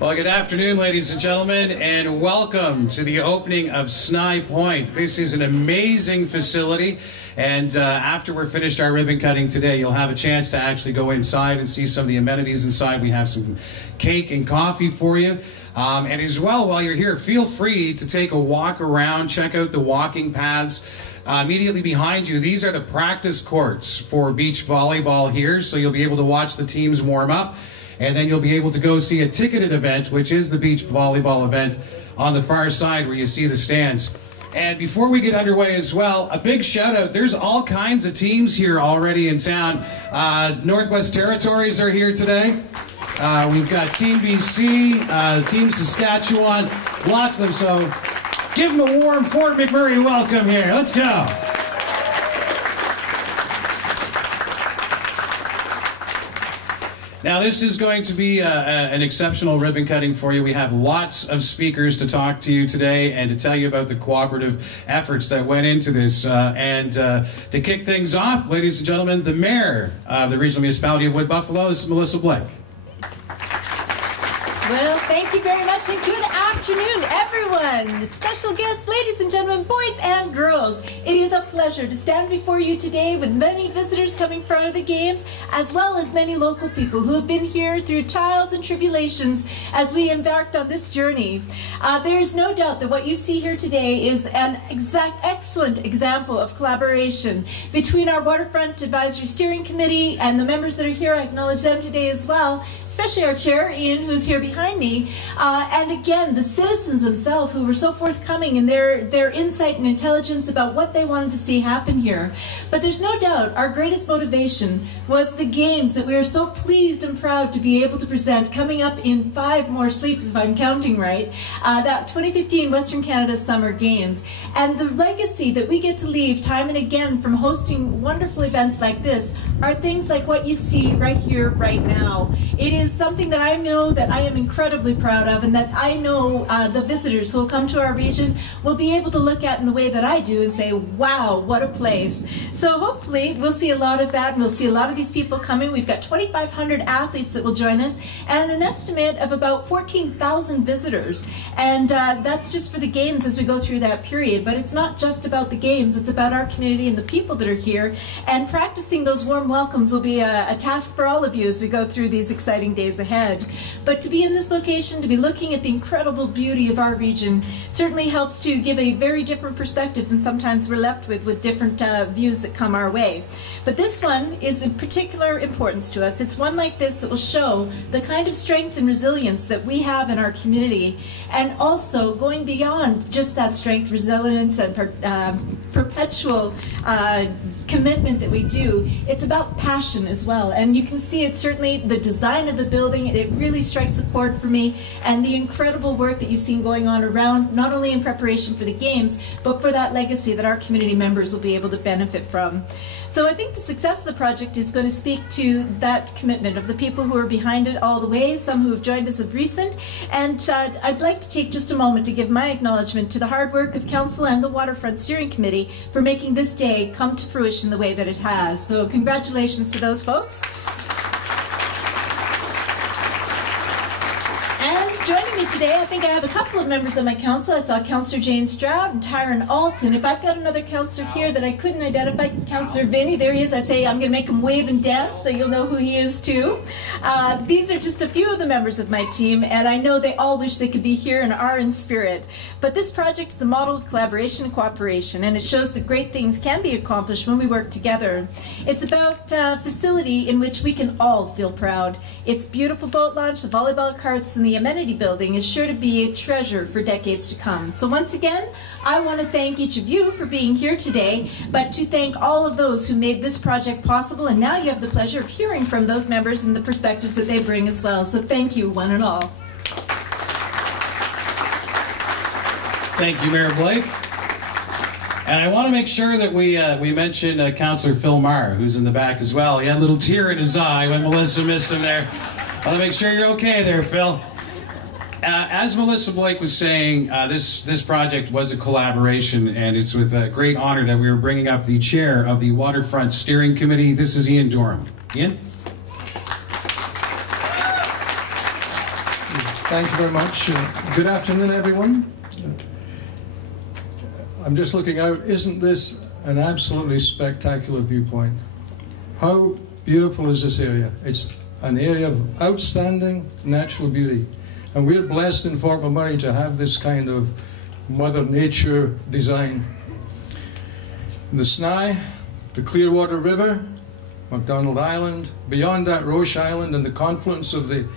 Well, good afternoon, ladies and gentlemen, and welcome to the opening of Snye Point. This is an amazing facility, and after we're finished our ribbon cutting today, you'll have a chance to actually go inside and see some of the amenities inside. We have some cake and coffee for you. And as well, while you're here, feel free to take a walk around, check out the walking paths. Immediately behind you, these are the practice courts for beach volleyball here, so you'll be able to watch the teams warm up. And then you'll be able to go see a ticketed event, which is the beach volleyball event on the far side where you see the stands. And before we get underway as well, a big shout out. There's all kinds of teams here already in town. Northwest Territories are here today. We've got Team BC, Team Saskatchewan, lots of them. So give them a warm Fort McMurray welcome here. Let's go. Now, this is going to be an exceptional ribbon cutting for you. We have lots of speakers to talk to you today and to tell you about the cooperative efforts that went into this. And to kick things off, ladies and gentlemen, the Mayor of the Regional Municipality of Wood Buffalo, this is Melissa Blake. Well, thank you very much, and good afternoon, everyone. Special guests, ladies and gentlemen, boys and girls. It is a pleasure to stand before you today with many visitors coming from the games, as well as many local people who have been here through trials and tribulations as we embarked on this journey. There is no doubt that what you see here today is an excellent example of collaboration between our Waterfront Advisory Steering Committee and the members that are here. I acknowledge them today as well, especially our chair, Ian, who's here behind me, and again, the citizens themselves who were so forthcoming in their insight and intelligence about what they wanted to see happen here. But there's no doubt our greatest motivation was the games that we are so pleased and proud to be able to present coming up in 5 more sleep, if I'm counting right, that 2015 Western Canada Summer Games. And the legacy that we get to leave time and again from hosting wonderful events like this are things like what you see right here, right now. It is something that I know that I am incredibly proud of, and that I know the visitors who will come to our region will be able to look at in the way that I do and say, wow, what a place. So hopefully we'll see a lot of that, and we'll see a lot of these people coming. We've got 2,500 athletes that will join us, and an estimate of about 14,000 visitors. And that's just for the games as we go through that period. But it's not just about the games, it's about our community and the people that are here. And practicing those warm welcomes will be a task for all of you as we go through these exciting days ahead. But to be in this location, to be looking at the incredible beauty of our region, certainly helps to give a very different perspective than sometimes we're left with different views that come our way. But this one is in particular importance to us. It's one like this that will show the kind of strength and resilience that we have in our community, and also going beyond just that strength, resilience, and perpetual commitment that we do. It's about passion as well, and you can see it certainly, the design of the building, it really strikes a chord for me, and the incredible work that you've seen going on around, not only in preparation for the games, but for that legacy that our community members will be able to benefit from. So I think the success of the project is going to speak to that commitment of the people who are behind it all the way, some who have joined us of recent, and I'd like to take just a moment to give my acknowledgement to the hard work of Council and the Waterfront Steering Committee for making this day come to fruition the way that it has. So congratulations to those folks. Joining me today, I think I have a couple of members of my council. I saw Councillor Jane Stroud and Tyron Alt, and if I've got another councillor here that I couldn't identify, Councillor Vinny, there he is, I'd say I'm going to make him wave and dance so you'll know who he is too. These are just a few of the members of my team, and I know they all wish they could be here and are in spirit. But this project is a model of collaboration and cooperation, and it shows that great things can be accomplished when we work together. It's about a facility in which we can all feel proud. Its beautiful boat launch, the volleyball carts, and the amenity building is sure to be a treasure for decades to come. So once again, I want to thank each of you for being here today, but to thank all of those who made this project possible, and now you have the pleasure of hearing from those members and the perspectives that they bring as well. So thank you, one and all. Thank you, Mayor Blake. And I want to make sure that we mention Councillor Phil Marr, who's in the back as well. He had a little tear in his eye when Melissa missed him there. I want to make sure you're okay there, Phil. As Melissa Blake was saying, this project was a collaboration, and it's with great honor that we are bringing up the chair of the Waterfront Steering Committee. This is Ian Durham. Ian? Thank you very much. Good afternoon, everyone. I'm just looking out. Isn't this an absolutely spectacular viewpoint? How beautiful is this area? It's an area of outstanding natural beauty. And we're blessed in Fort McMurray to have this kind of Mother Nature design. The Snye, the Clearwater River, McDonald Island, beyond that Roche Island, and the confluence of the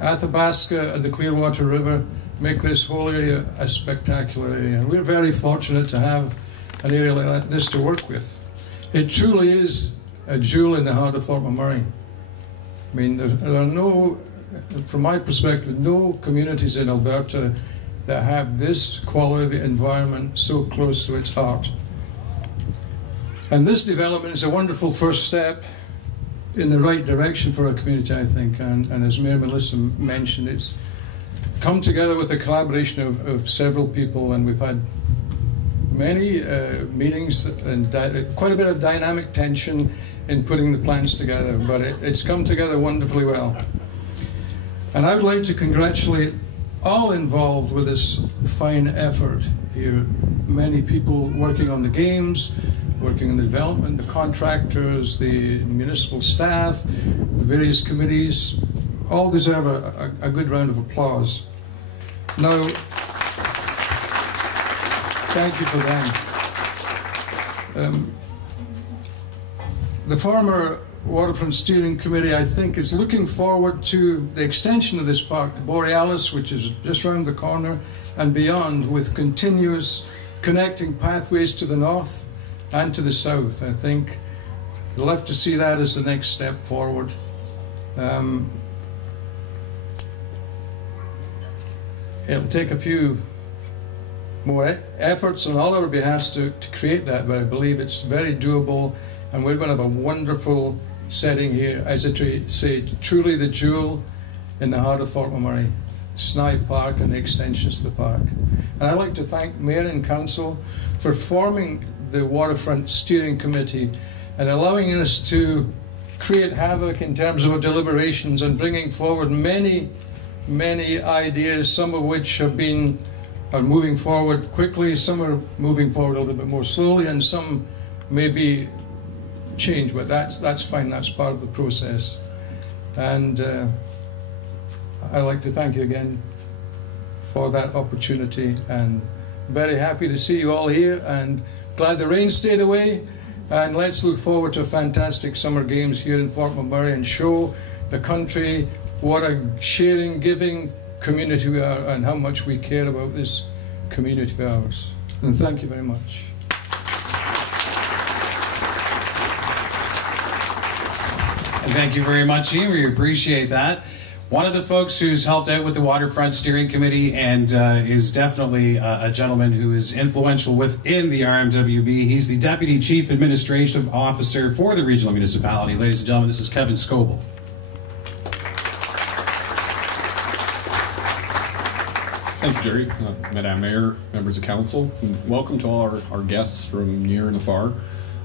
Athabasca and the Clearwater River make this whole area a spectacular area. And we're very fortunate to have an area like this to work with. It truly is a jewel in the heart of Fort McMurray. I mean, there are no, from my perspective, no communities in Alberta that have this quality environment so close to its heart. And this development is a wonderful first step in the right direction for our community, I think. And as Mayor Melissa mentioned, it's come together with the collaboration of several people, and we've had many meetings and quite a bit of dynamic tension in putting the plans together, but it's come together wonderfully well. And I would like to congratulate all involved with this fine effort here. Many people working on the games, working on the development, the contractors, the municipal staff, the various committees, all deserve a good round of applause. Now, thank you for them. The former Waterfront Steering Committee, I think, is looking forward to the extension of this park, the Borealis, which is just around the corner, and beyond, with continuous connecting pathways to the north and to the south. I think we'll have to see that as the next step forward. It'll take a few more efforts on all our behalves to create that, but I believe it's very doable, and we're going to have a wonderful setting here, as I say, truly the jewel in the heart of Fort McMurray, Snye Park and the extensions to the park. And I'd like to thank Mayor and Council for forming the Waterfront Steering Committee and allowing us to create havoc in terms of our deliberations and bringing forward many ideas, some of which are moving forward quickly, some are moving forward a little bit more slowly, and some may be changed, but that's fine, that's part of the process. And I'd like to thank you again for that opportunity, and very happy to see you all here, and glad the rain stayed away, and let's look forward to fantastic summer games here in Fort McMurray and show the country what a sharing, giving community we are and how much we care about this community of ours. And thank you very much. And thank you very much, Ian. We appreciate that. One of the folks who's helped out with the Waterfront Steering Committee and is definitely a gentleman who is influential within the RMWB. He's the Deputy Chief Administrative Officer for the Regional Municipality. Ladies and gentlemen, this is Kevin Scoble. Thank you, Jerry, Madam Mayor, members of council, and welcome to all our guests from near and afar.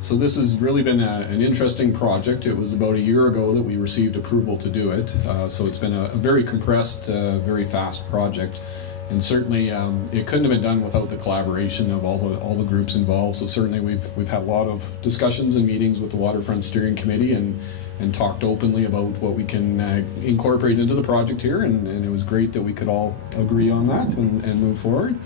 So this has really been an interesting project. It was about a year ago that we received approval to do it. So it's been a very compressed, very fast project. And certainly it couldn't have been done without the collaboration of all the groups involved. So certainly we've had a lot of discussions and meetings with the Waterfront Steering Committee and talked openly about what we can incorporate into the project here, and it was great that we could all agree on that and move forward.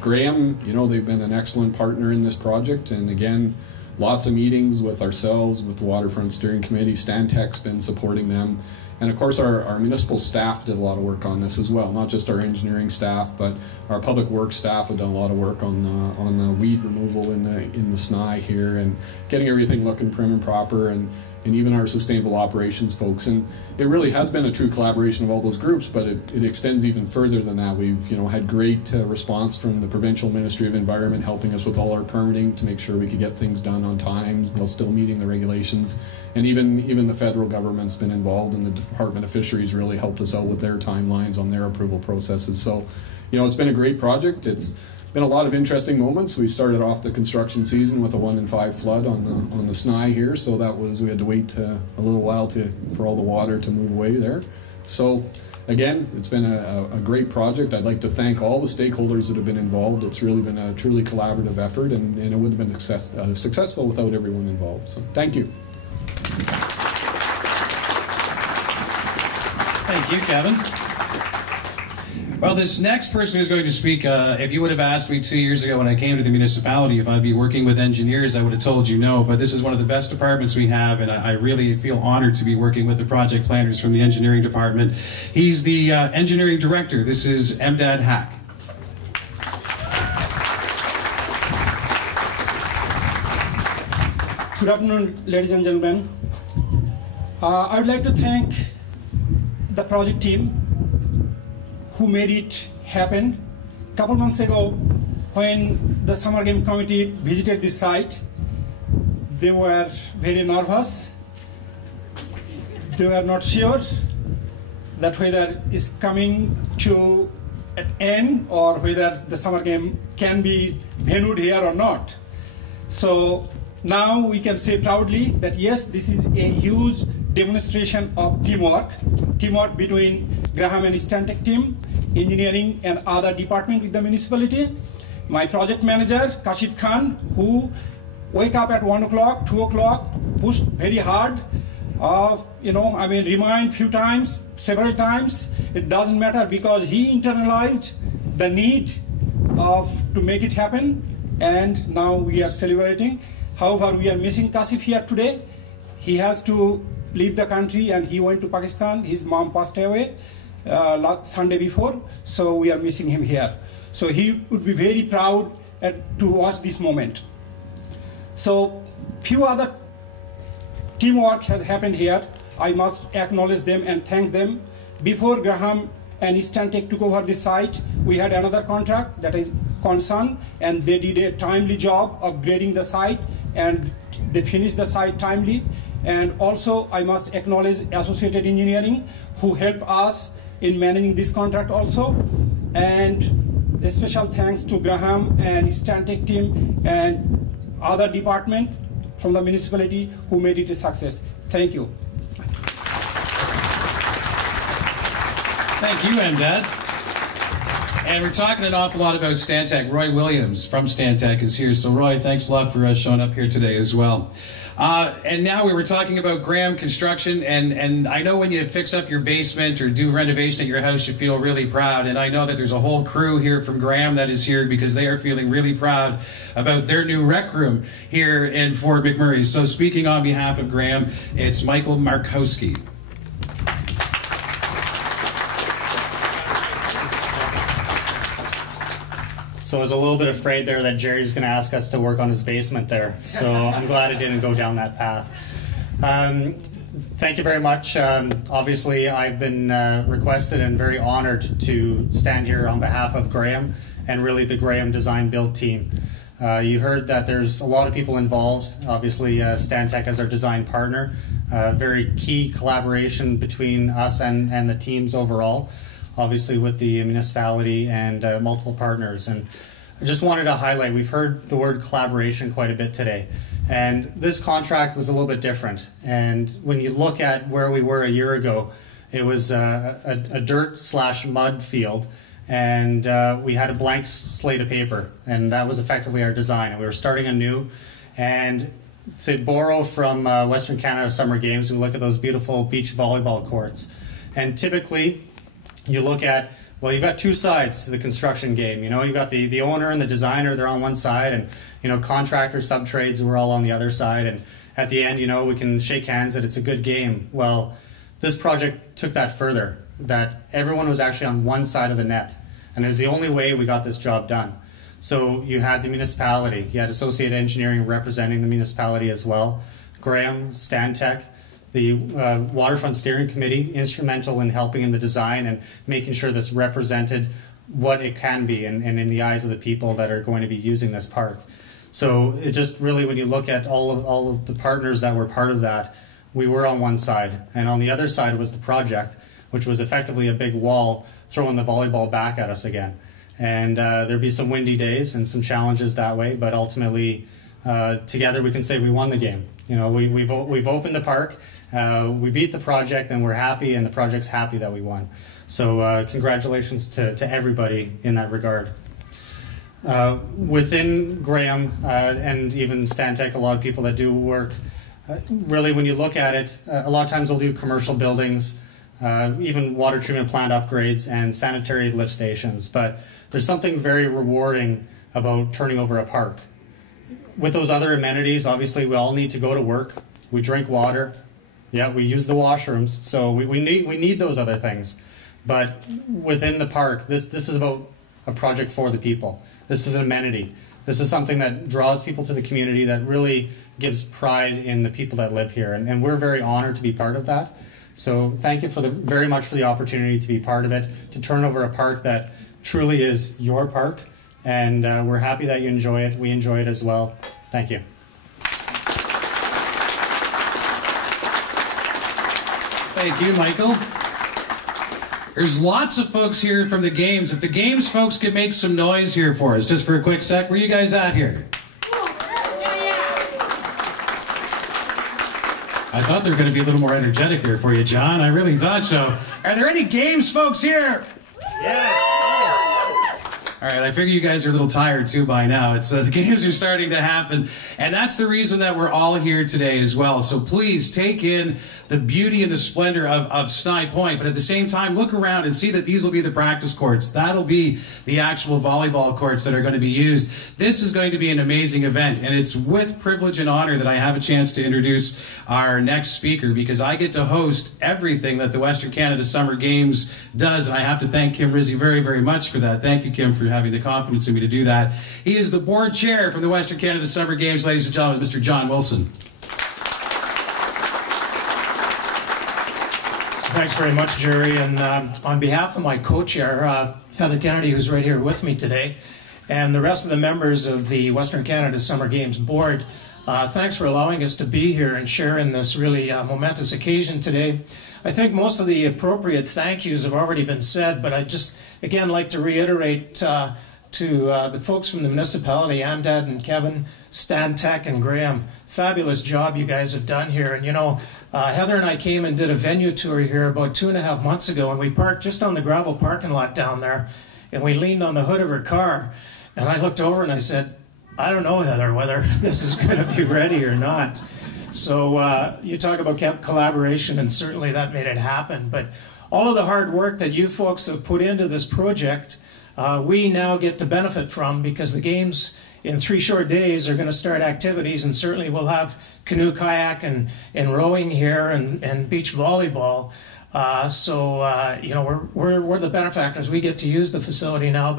Graham, they've been an excellent partner in this project, and again, lots of meetings with ourselves, with the Waterfront Steering Committee. Stantec's been supporting them, and of course our municipal staff did a lot of work on this as well. Not just our engineering staff, but our public works staff have done a lot of work on the weed removal in the Snye here, and getting everything looking prim and proper, and even our sustainable operations folks. And it really has been a true collaboration of all those groups, but it extends even further than that. We've had great response from the Provincial Ministry of Environment, helping us with all our permitting to make sure we could get things done on time while still meeting the regulations. And even the federal government's been involved, and the Department of Fisheries really helped us out with their timelines on their approval processes. So, it's been a great project. It's been a lot of interesting moments. We started off the construction season with a 1 in 5 flood on the Snye here, so we had to wait a little while for all the water to move away there. So again, it's been a great project. I'd like to thank all the stakeholders that have been involved. It's really been a truly collaborative effort, and it wouldn't have been successful without everyone involved. So thank you. Thank you, Kevin. Well, this next person who's going to speak, if you would have asked me 2 years ago when I came to the municipality if I'd be working with engineers, I would have told you no, but this is one of the best departments we have, and I really feel honored to be working with the project planners from the engineering department. He's the engineering director. This is Mdad Hack. Good afternoon, ladies and gentlemen. I would like to thank the project team who made it happen. A couple months ago, when the Summer Game Committee visited this site, they were very nervous. They were not sure that whether it's coming to an end or whether the Summer Game can be venued here or not. So now we can say proudly that yes, this is a huge demonstration of teamwork between Graham and Stantec team, engineering and other department with the municipality. My project manager, Kashid Khan, who wake up at 1 o'clock, 2 o'clock, pushed very hard, remind few times, several times. It doesn't matter because he internalized the need to make it happen, and now we are celebrating. However, we are missing Kasif here today. He has to leave the country and he went to Pakistan. His mom passed away last Sunday before, so we are missing him here. So he would be very proud to watch this moment. So few other teamwork has happened here. I must acknowledge them and thank them. Before Graham and Stantec took over this site, we had another contract, that is Concern, and they did a timely job of grading the site, and they finished the site timely. And also I must acknowledge Associated Engineering, who helped us in managing this contract also. And a special thanks to Graham and Stantec team and other department from the municipality who made it a success. Thank you. Thank you, Mdad. And we're talking an awful lot about Stantec. Roy Williams from Stantec is here. So Roy, thanks a lot for showing up here today as well. And now we were talking about Graham Construction, and I know when you fix up your basement or do renovation at your house, you feel really proud. And I know that there's a whole crew here from Graham that is here because they are feeling really proud about their new rec room here in Fort McMurray. So speaking on behalf of Graham, it's Michael Markowski. So I was a little bit afraid there that Jerry's going to ask us to work on his basement there. So I'm glad it didn't go down that path. Thank you very much. Obviously, I've been requested and very honored to stand here on behalf of Graham and really the Graham Design Build team. You heard that there's a lot of people involved. Obviously, Stantec as our design partner. Very key collaboration between us and the teams overall. Obviously with the municipality and multiple partners. And I just wanted to highlight, we've heard the word collaboration quite a bit today. And this contract was a little bit different. And when you look at where we were a year ago, it was a dirt/mud field. And we had a blank slate of paper. And that was effectively our design. And we were starting anew. And to borrow from Western Canada Summer Games, we look at those beautiful beach volleyball courts. And typically, you look at, well, you've got two sides to the construction game. You know, you've got the owner and the designer, they're on one side, and, you know, contractors, subtrades, we're all on the other side. And at the end, you know, we can shake hands that it's a good game. Well, this project took that further, that everyone was actually on one side of the net. And it was the only way we got this job done. So you had the municipality, you had Associated Engineering representing the municipality as well, Graham, Stantec, the Waterfront Steering Committee, instrumental in helping in the design and making sure this represented what it can be and in the eyes of the people that are going to be using this park. So it just really, when you look at all of the partners that were part of that, we were on one side. And on the other side was the project, which was effectively a big wall throwing the volleyball back at us again. And there'd be some windy days and some challenges that way, but ultimately together we can say we won the game. You know, we've opened the park, We beat the project, and we're happy, and the project's happy that we won. So congratulations to everybody in that regard. Within Graham and even Stantec, a lot of people that do work, really when you look at it, a lot of times they'll do commercial buildings, even water treatment plant upgrades and sanitary lift stations. But there's something very rewarding about turning over a park. With those other amenities, obviously we all need to go to work. We drink water. Yeah, we use the washrooms. So we need those other things. But within the park, this is about a project for the people. This is an amenity. This is something that draws people to the community, that really gives pride in the people that live here. And we're very honored to be part of that. So thank you very much for the opportunity to be part of it, to turn over a park that truly is your park. And we're happy that you enjoy it. We enjoy it as well. Thank you. Thank you, Michael. There's lots of folks here from the games. If the games folks could make some noise here for us, just for a quick sec. Where you guys at here? I thought they were going to be a little more energetic there for you, John. I really thought so. Are there any games folks here? Yes. All right, I figure you guys are a little tired too by now. It's the games are starting to happen, and that's the reason that we're all here today as well. So please take in the beauty and the splendor of Snye Point, but at the same time, look around and see that these will be the practice courts. That'll be the actual volleyball courts that are going to be used. This is going to be an amazing event, and it's with privilege and honor that I have a chance to introduce our next speaker, because I get to host everything that the Western Canada Summer Games does, and I have to thank Kim Rizzi very, very much for that. Thank you, Kim, for having the confidence in me to do that. He is the board chair from the Western Canada Summer Games, ladies and gentlemen, Mr. John Wilson. Thanks very much, Jerry. And on behalf of my co-chair, Heather Kennedy, who's right here with me today, and the rest of the members of the Western Canada Summer Games Board, thanks for allowing us to be here and share in this really momentous occasion today. I think most of the appropriate thank yous have already been said, but I'd just, again, like to reiterate to the folks from the municipality, Amdad and Kevin, Stantec and Graham, fabulous job you guys have done here. And you know, Heather and I came and did a venue tour here about 2.5 months ago, and we parked just on the gravel parking lot down there, and we leaned on the hood of her car, and I looked over and I said, I don't know, Heather, whether this is going to be ready or not. So you talk about collaboration, and certainly that made it happen. But all of the hard work that you folks have put into this project, we now get to benefit from, because the games in 3 short days are going to start activities, and certainly we'll have canoe, kayak, and rowing here, and beach volleyball. You know, we're the benefactors. We get to use the facility now,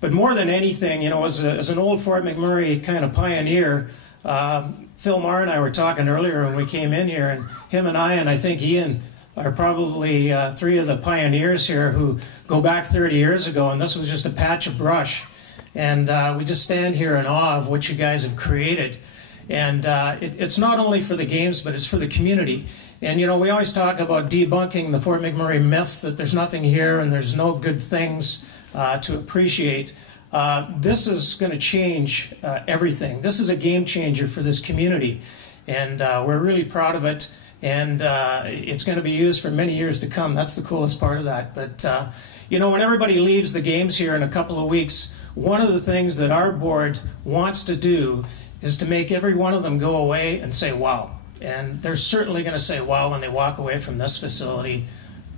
but more than anything, you know, as an old Fort McMurray kind of pioneer, Phil Marr and I were talking earlier when we came in here, and him and I think Ian are probably 3 of the pioneers here who go back 30 years ago, and this was just a patch of brush. And we just stand here in awe of what you guys have created. And it's not only for the games, but it's for the community. And, you know, we always talk about debunking the Fort McMurray myth that there's nothing here and there's no good things to appreciate. This is going to change everything. This is a game changer for this community. And we're really proud of it. And it's going to be used for many years to come. That's the coolest part of that. But, you know, when everybody leaves the games here in a couple of weeks, one of the things that our board wants to do is to make every one of them go away and say, wow. And they're certainly going to say, wow, when they walk away from this facility,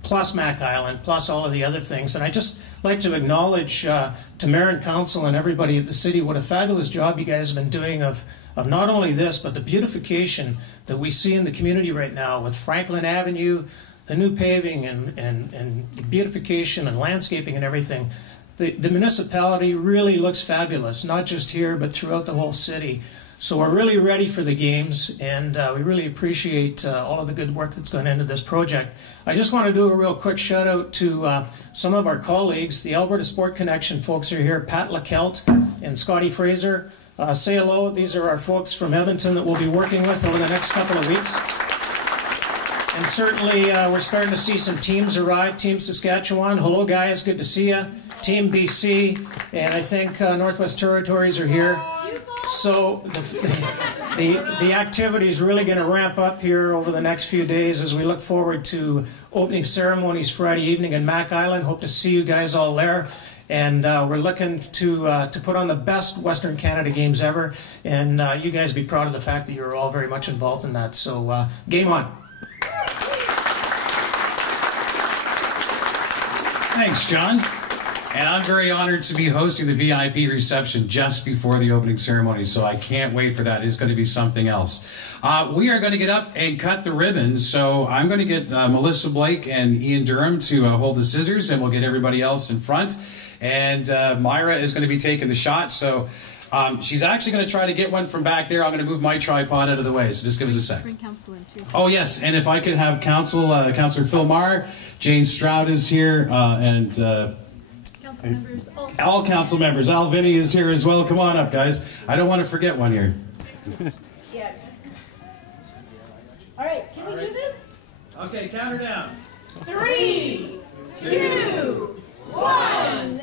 plus Mac Island, plus all of the other things. And I just like to acknowledge to Mayor and Council and everybody at the city what a fabulous job you guys have been doing of not only this, but the beautification that we see in the community right now with Franklin Avenue, the new paving and beautification and landscaping and everything. The municipality really looks fabulous, not just here, but throughout the whole city. So we're really ready for the games, and we really appreciate all of the good work that's gone into this project. I just want to do a real quick shout out to some of our colleagues. The Alberta Sport Connection folks are here, Pat LaKelt and Scotty Fraser. Say hello. These are our folks from Edmonton that we'll be working with over the next couple of weeks. And certainly we're starting to see some teams arrive. Team Saskatchewan, hello guys, good to see you. Team BC, and I think Northwest Territories are here. So the activity is really going to ramp up here over the next few days as we look forward to opening ceremonies Friday evening in Mac Island. Hope to see you guys all there. And we're looking to put on the best Western Canada games ever. And you guys be proud of the fact that you're all very much involved in that. So game on. Thanks, John. And I'm very honored to be hosting the VIP reception just before the opening ceremony, so I can't wait for that. It's going to be something else. We are going to get up and cut the ribbons, so I'm going to get Melissa Blake and Ian Durham to hold the scissors, and we'll get everybody else in front. And Myra is going to be taking the shot, so she's actually going to try to get one from back there. I'm going to move my tripod out of the way, so just give us a sec. Bring council in too. Oh, yes, and if I could have Councillor Phil Maher, Jane Stroud is here, and... Council members, all council members. Al Vinny is here as well. Come on up, guys. I don't want to forget one here. Yeah. All right, can we do this? Okay, count her down. 3, 2, 1.